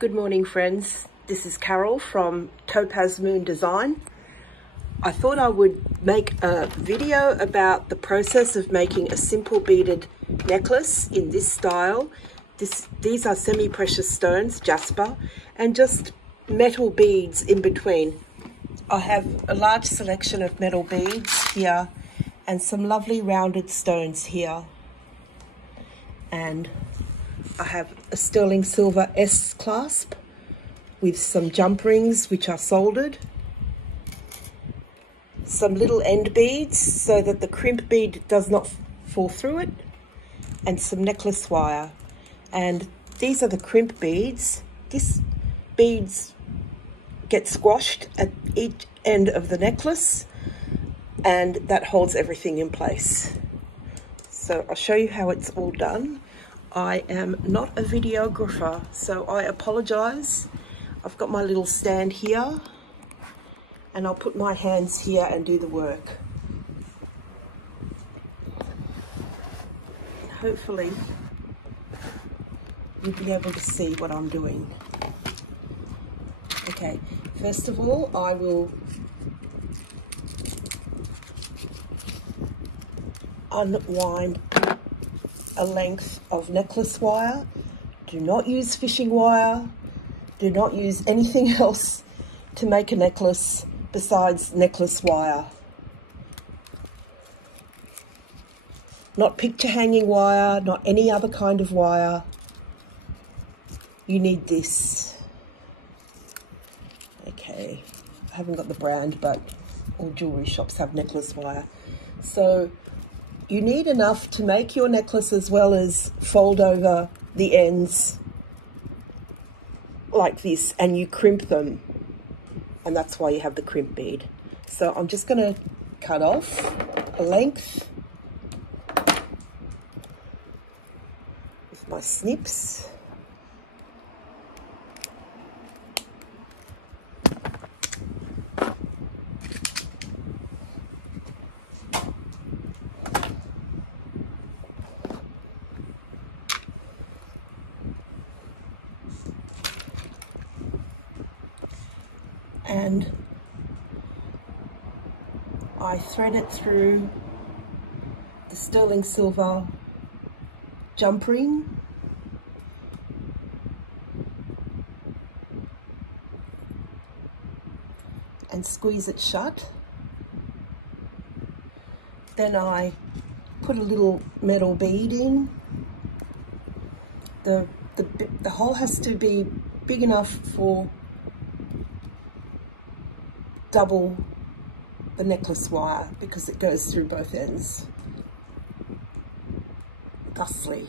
Good morning, friends. This is Carol from TopazMoon Design. I thought I would make a video about the process of making a simple beaded necklace in this style. These are semi-precious stones, jasper, and just metal beads in between. I have a large selection of metal beads here and some lovely rounded stones here. And I have a sterling silver S clasp with some jump rings which are soldered, some little end beads so that the crimp bead does not fall through it, and some necklace wire. And these are the crimp beads. These beads get squashed at each end of the necklace, and that holds everything in place. So I'll show you how it's all done. I am not a videographer, so I apologize. I've got my little stand here and I'll put my hands here and do the work. Hopefully you'll be able to see what I'm doing. Okay, first of all, I will unwind a length of necklace wire. Do not use fishing wire. Do not use anything else to make a necklace besides necklace wire. Not picture hanging wire, not any other kind of wire. You need this. Okay, I haven't got the brand, but all jewelry shops have necklace wire. So you need enough to make your necklace as well as fold over the ends like this, and you crimp them, and that's why you have the crimp bead. So I'm just going to cut off a length with my snips. And I thread it through the sterling silver jump ring, and squeeze it shut. Then I put a little metal bead in. The hole has to be big enough for double the necklace wire because it goes through both ends thusly.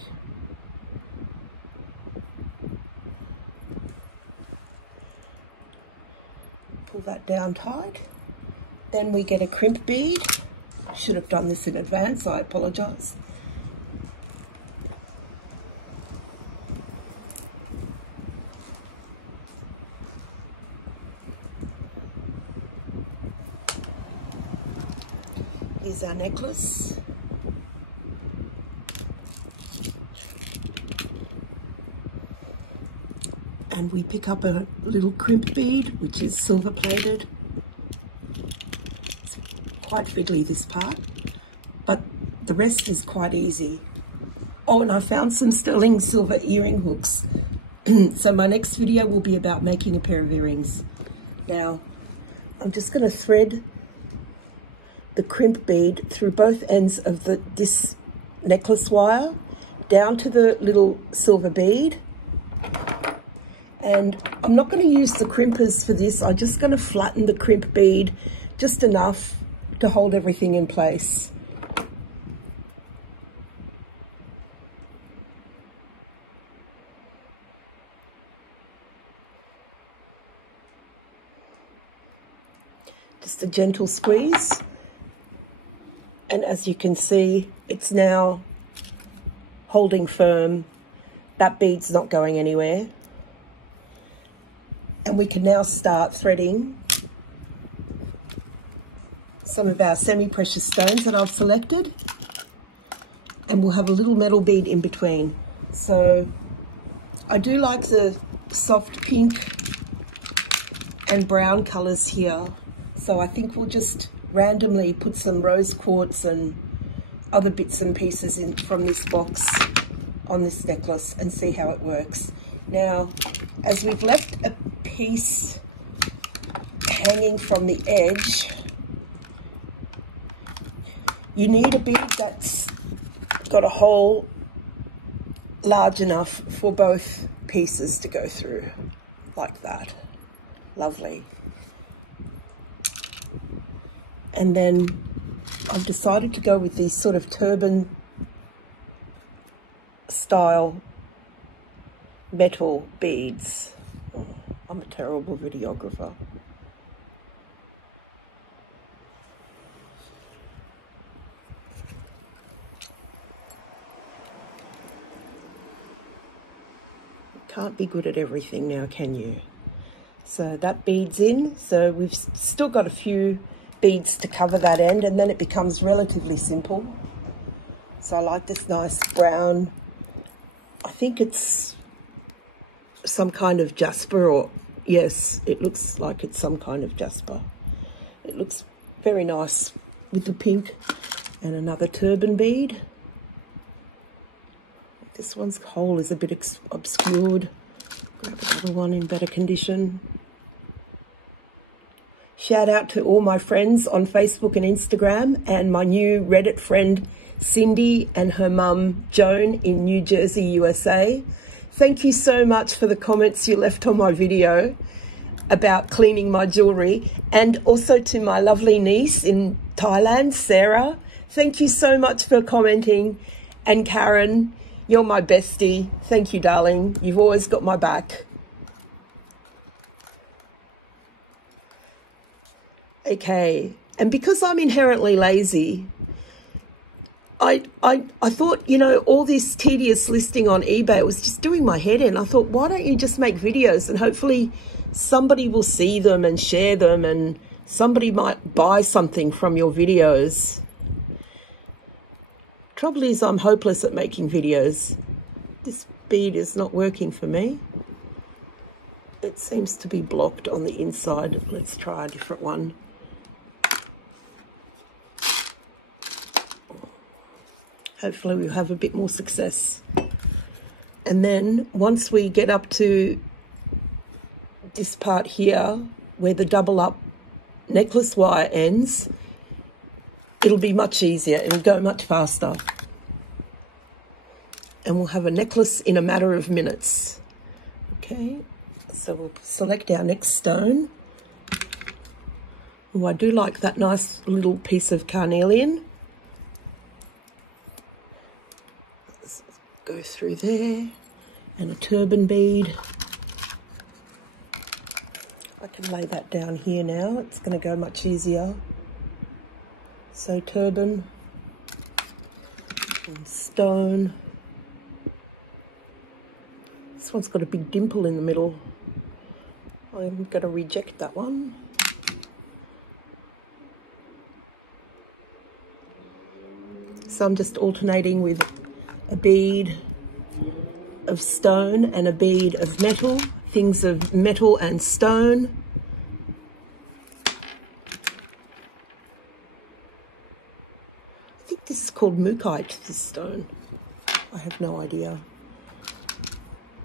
Pull that down tight. Then we get a crimp bead. I should have done this in advance, I apologize. Here's our necklace. And we pick up a little crimp bead, which is silver plated. It's quite fiddly, this part, but the rest is quite easy. Oh, and I found some sterling silver earring hooks. So my next video will be about making a pair of earrings. Now, I'm just going to thread the crimp bead through both ends of this necklace wire down to the little silver bead. And I'm not going to use the crimpers for this. I'm just going to flatten the crimp bead just enough to hold everything in place. Just a gentle squeeze. And as you can see, it's now holding firm. That bead's not going anywhere. And we can now start threading some of our semi-precious stones that I've selected. And we'll have a little metal bead in between. So I do like the soft pink and brown colors here. So I think we'll just randomly put some rose quartz and other bits and pieces in from this box on this necklace and see how it works. Now, as we've left a piece hanging from the edge, you need a bead that's got a hole large enough for both pieces to go through, like that. Lovely. And then I've decided to go with these sort of turban style metal beads. Oh, I'm a terrible videographer. Can't be good at everything now, can you? So that bead's in. So we've still got a few beads to cover that end, and then it becomes relatively simple. So I like this nice brown, I think it's some kind of jasper, or yes, it looks like it's some kind of jasper. It looks very nice with the pink. And another turban bead. This one's hole is a bit obscured. Grab another one in better condition. Shout out to all my friends on Facebook and Instagram, and my new Reddit friend Cindy and her mum Joan in New Jersey, USA. Thank you so much for the comments you left on my video about cleaning my jewellery, and also to my lovely niece in Thailand, Sarah. Thank you so much for commenting. And Karen, you're my bestie. Thank you, darling. You've always got my back. Okay, and because I'm inherently lazy, I thought, you know, all this tedious listing on eBay was just doing my head in. I thought, why don't you just make videos and hopefully somebody will see them and share them, and somebody might buy something from your videos. Trouble is, I'm hopeless at making videos. This bead is not working for me. It seems to be blocked on the inside. Let's try a different one. Hopefully we'll have a bit more success. And then once we get up to this part here, where the double up necklace wire ends, it'll be much easier. It'll go much faster. And we'll have a necklace in a matter of minutes. Okay, so we'll select our next stone. Oh, I do like that nice little piece of carnelian. Let's go through there. And a turban bead. I can lay that down here now. It's going to go much easier. So turban and stone. This one's got a big dimple in the middle. I'm going to reject that one. So I'm just alternating with a bead of stone and a bead of metal, things of metal and stone. I think this is called mookaite, this stone. I have no idea.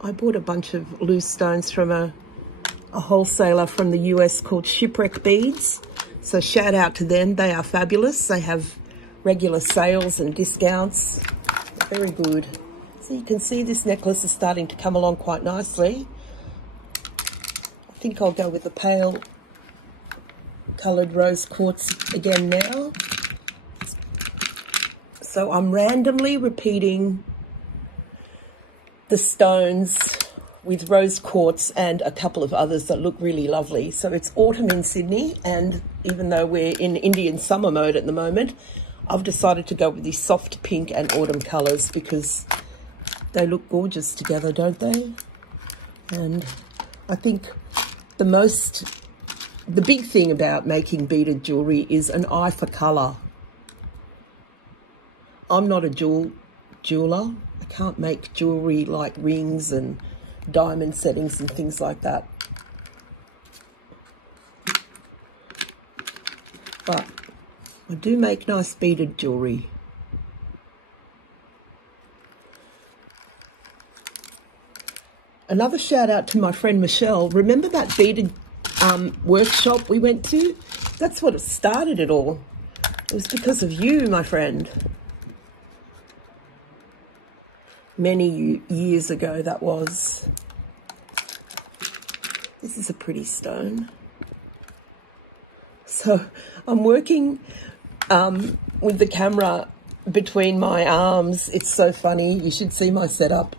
I bought a bunch of loose stones from a wholesaler from the US called Shipwreck Beads. So shout out to them. They are fabulous. They have regular sales and discounts. They're very good. So you can see this necklace is starting to come along quite nicely. I think I'll go with the pale coloured rose quartz again now. So I'm randomly repeating the stones with rose quartz and a couple of others that look really lovely. So it's autumn in Sydney, and even though we're in Indian summer mode at the moment, I've decided to go with these soft pink and autumn colours because they look gorgeous together, don't they? And I think the big thing about making beaded jewellery is an eye for colour. I'm not a jeweler. I can't make jewellery like rings and diamond settings and things like that. But I do make nice beaded jewellery. Another shout out to my friend Michelle. Remember that beaded workshop we went to? That's what started it all. It was because of you, my friend. Many years ago that was. This is a pretty stone. So I'm working with the camera between my arms. It's so funny. You should see my setup.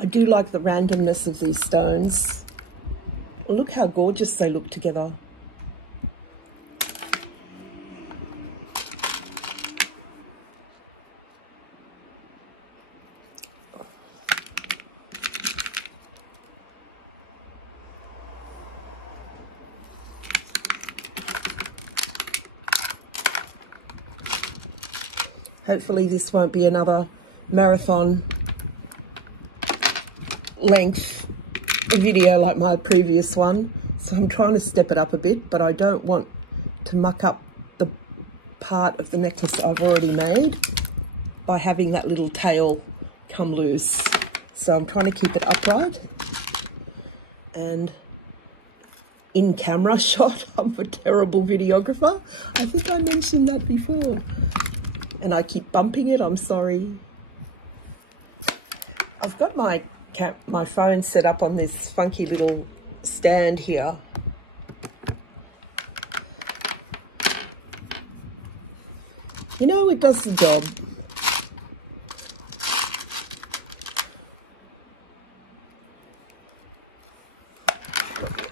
I do like the randomness of these stones. Look how gorgeous they look together. Hopefully this won't be another marathon length video like my previous one. So I'm trying to step it up a bit, but I don't want to muck up the part of the necklace that I've already made by having that little tail come loose. So I'm trying to keep it upright. And in camera shot, I'm a terrible videographer. I think I mentioned that before. And I keep bumping it, I'm sorry. I've got my phone set up on this funky little stand here. You know, it does the job.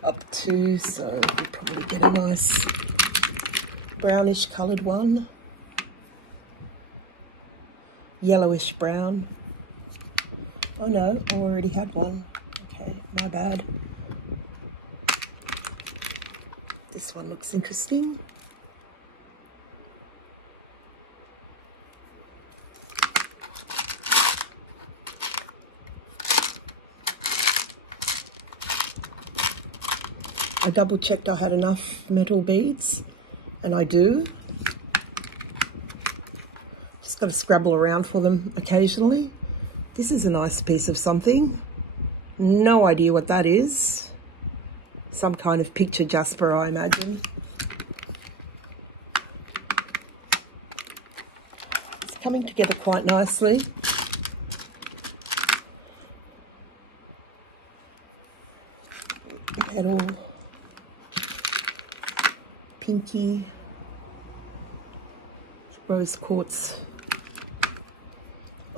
Up to, so we'll probably get a nice brownish coloured one. Yellowish brown. Oh no, I already had one. Okay, my bad. This one looks interesting. I double checked I had enough metal beads, and I do. Just got to scrabble around for them occasionally. This is a nice piece of something. No idea what that is. Some kind of picture jasper, I imagine. It's coming together quite nicely. Petal. Pinky. Rose quartz.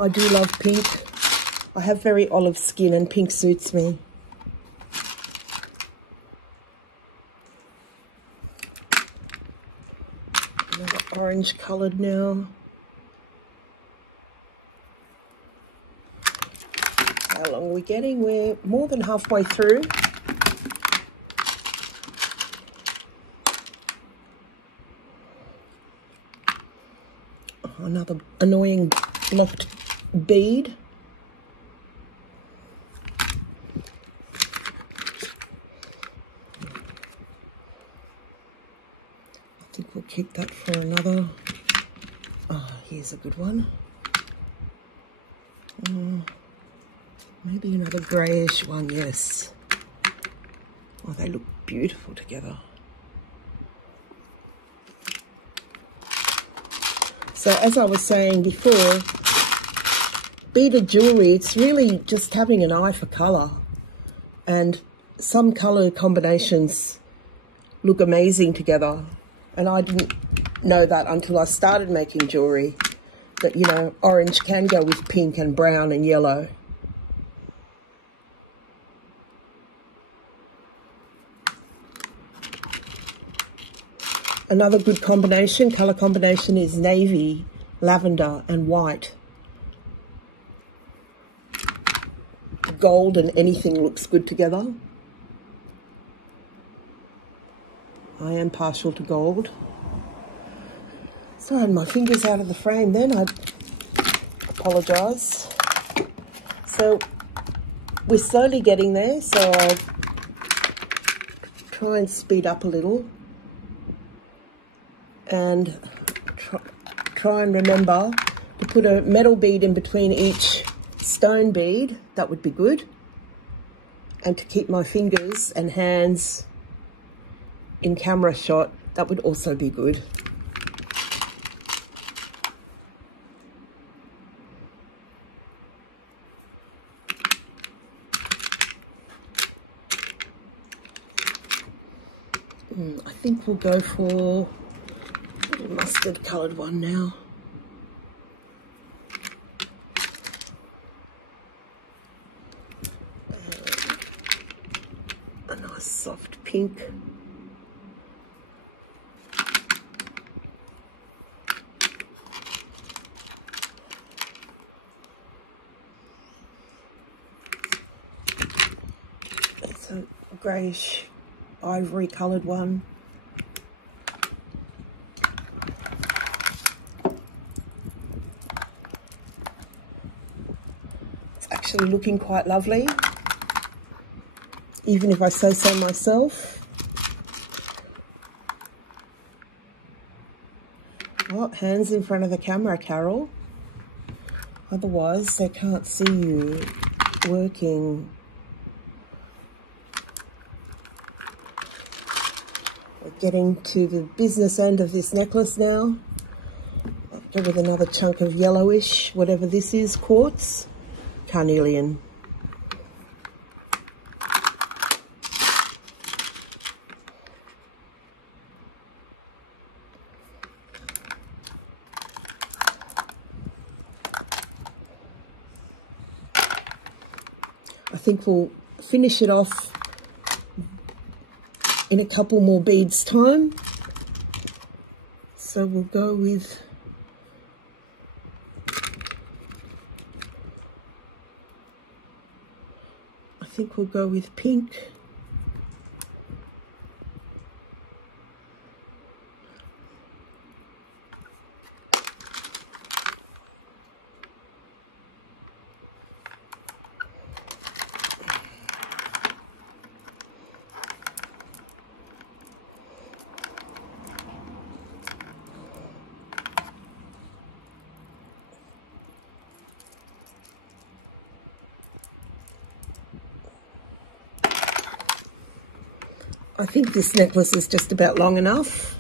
I do love pink. I have very olive skin and pink suits me. Another orange coloured now. How long are we getting? We're more than halfway through. Another annoying blocked bead. I think we'll keep that for another. Oh, here's a good one. Maybe another greyish one, yes. Oh, they look beautiful together. So as I was saying before, beaded jewellery, it's really just having an eye for colour. And some colour combinations look amazing together. And I didn't know that until I started making jewellery, that, you know, orange can go with pink and brown and yellow. Another good combination, colour combination, is navy, lavender and white. Gold and anything looks good together. I am partial to gold. Sorry, my fingers out of the frame then, I apologise. So we're slowly getting there, so I'll try and speed up a little and try and remember to put a metal bead in between each stone bead. That would be good. And to keep my fingers and hands in camera shot, that would also be good. I think we'll go for a mustard coloured one now. A nice soft pink. It's a greyish ivory coloured one. It's actually looking quite lovely, even if I say so myself. Oh, hands in front of the camera, Carol. Otherwise they can't see you working. Getting to the business end of this necklace now. I'll go with another chunk of yellowish, whatever this is, quartz, carnelian. I think we'll finish it off in a couple more beads time. So we'll go with pink. I think this necklace is just about long enough.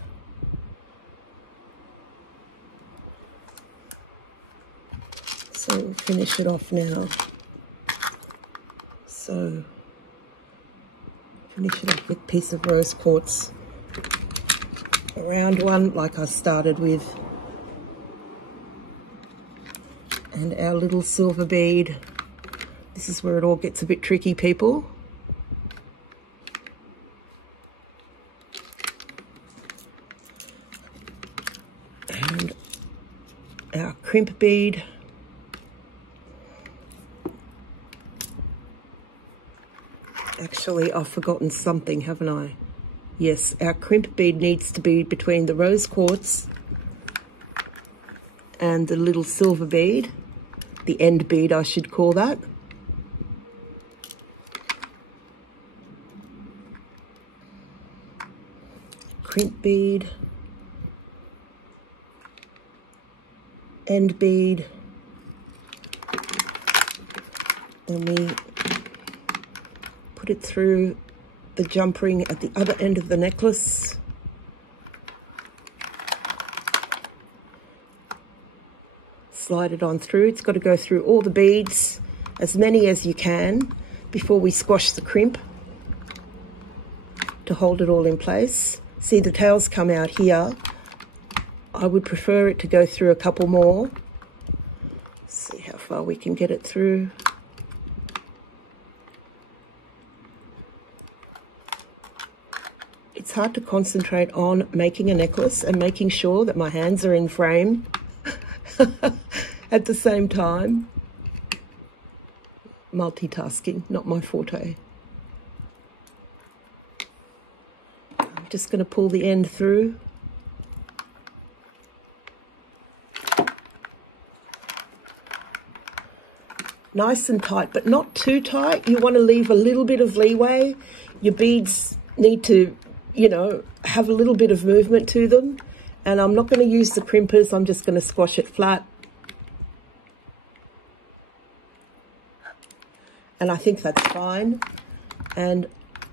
So we'll finish it off now. So finish it off with a piece of rose quartz. A round one like I started with. And our little silver bead. This is where it all gets a bit tricky, people. And our crimp bead. Actually, I've forgotten something, haven't I? Yes, our crimp bead needs to be between the rose quartz and the little silver bead. The end bead, I should call that. Crimp bead. End bead. Then we put it through the jump ring at the other end of the necklace. Slide it on through. It's got to go through all the beads, as many as you can, before we squash the crimp to hold it all in place. See, the tails come out here. I would prefer it to go through a couple more. See how far we can get it through. It's hard to concentrate on making a necklace and making sure that my hands are in frame at the same time. Multitasking, not my forte. Just going to pull the end through. Nice and tight, but not too tight. You want to leave a little bit of leeway. Your beads need to, you know, have a little bit of movement to them. And I'm not going to use the crimpers. I'm just going to squash it flat. And I think that's fine. And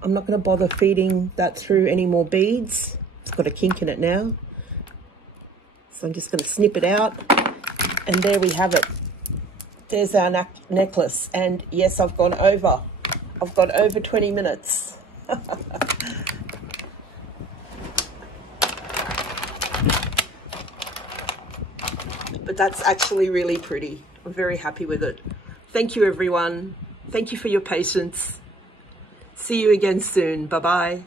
I'm not going to bother feeding that through any more beads. It's got a kink in it now. So I'm just going to snip it out. And there we have it. There's our necklace, and yes, I've gone over 20 minutes. But that's actually really pretty. I'm very happy with it. Thank you, everyone. Thank you for your patience. See you again soon. Bye-bye.